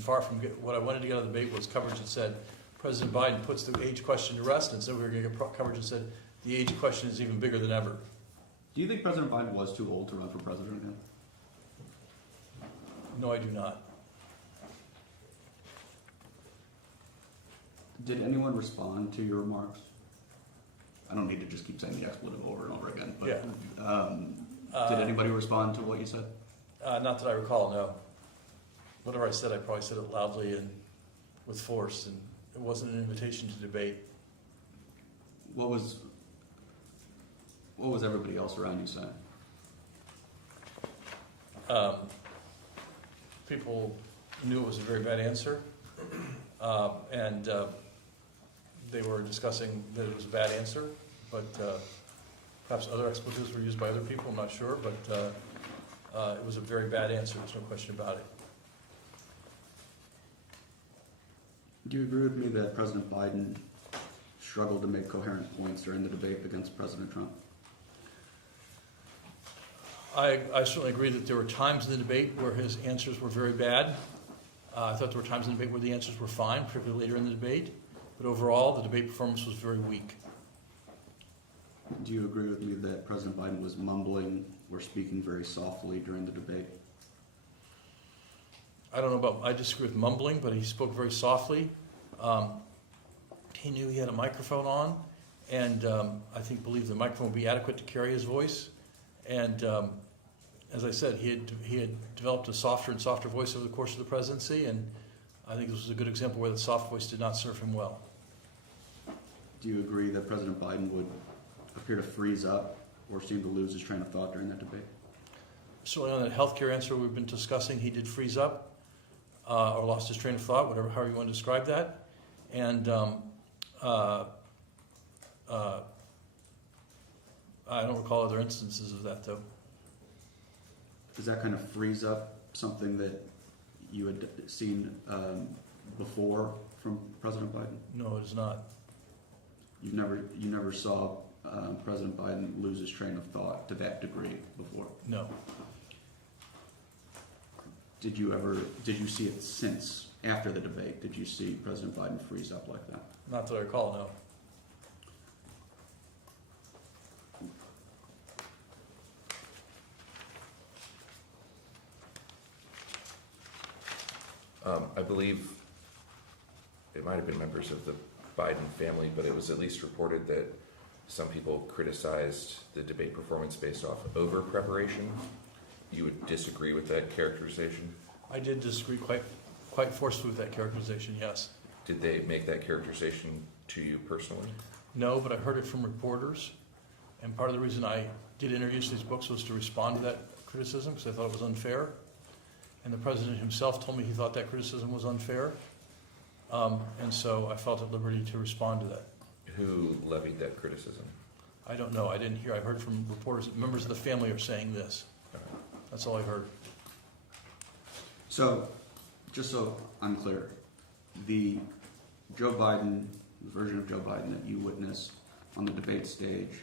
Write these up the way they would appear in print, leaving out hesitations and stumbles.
far from what I wanted to get out of the debate was coverage that said President Biden puts the age question to rest, and so we were going to get coverage that said the age question is even bigger than ever. Do you think President Biden was too old to run for president again? No, I do not. Did anyone respond to your remarks? I don't need to just keep saying the expletive over and over again, but Yeah. did anybody respond to what you said? Not that I recall, no. Whatever I said, I probably said it loudly and with force, and it wasn't an invitation to debate. What was everybody else around you saying? People knew it was a very bad answer, and they were discussing that it was a bad answer, but perhaps other expletives were used by other people, I'm not sure, but it was a very bad answer, there's no question about it. Do you agree with me that President Biden struggled to make coherent points during the debate against President Trump? I certainly agree that there were times in the debate where his answers were very bad. I thought there were times in the debate where the answers were fine, particularly later in the debate. But overall, the debate performance was very weak. Do you agree with me that President Biden was mumbling or speaking very softly during the debate? I don't know about, I disagree with mumbling, but he spoke very softly. He knew he had a microphone on, and I think believed the microphone would be adequate to carry his voice. And as I said, he had developed a softer and softer voice over the course of the presidency, and I think this was a good example where the soft voice did not serve him well. Do you agree that President Biden would appear to freeze up or seem to lose his train of thought during that debate? Certainly on that healthcare answer we've been discussing, he did freeze up or lost his train of thought, however you want to describe that. And I don't recall other instances of that, though. Does that kind of freeze up something that you had seen before from President Biden? No, it is not. You never saw President Biden lose his train of thought to that degree before? No. Did you see it since, after the debate, did you see President Biden freeze up like that? Not that I recall, no. I believe it might have been members of the Biden family, but it was at least reported that some people criticized the debate performance based off over preparation. You would disagree with that characterization? I did disagree quite forcefully with that characterization, yes. Did they make that characterization to you personally? No, but I heard it from reporters, and part of the reason I did introduce these books was to respond to that criticism, because I thought it was unfair. And the president himself told me he thought that criticism was unfair, and so I felt at liberty to respond to that. Who levied that criticism? I don't know. I didn't hear. I heard from reporters that members of the family are saying this. That's all I heard. So, just so I'm clear, the version of Joe Biden that you witnessed on the debate stage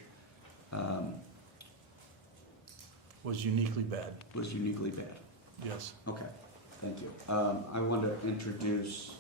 Was uniquely bad. was uniquely bad. Yes. Okay, thank you. I want to introduce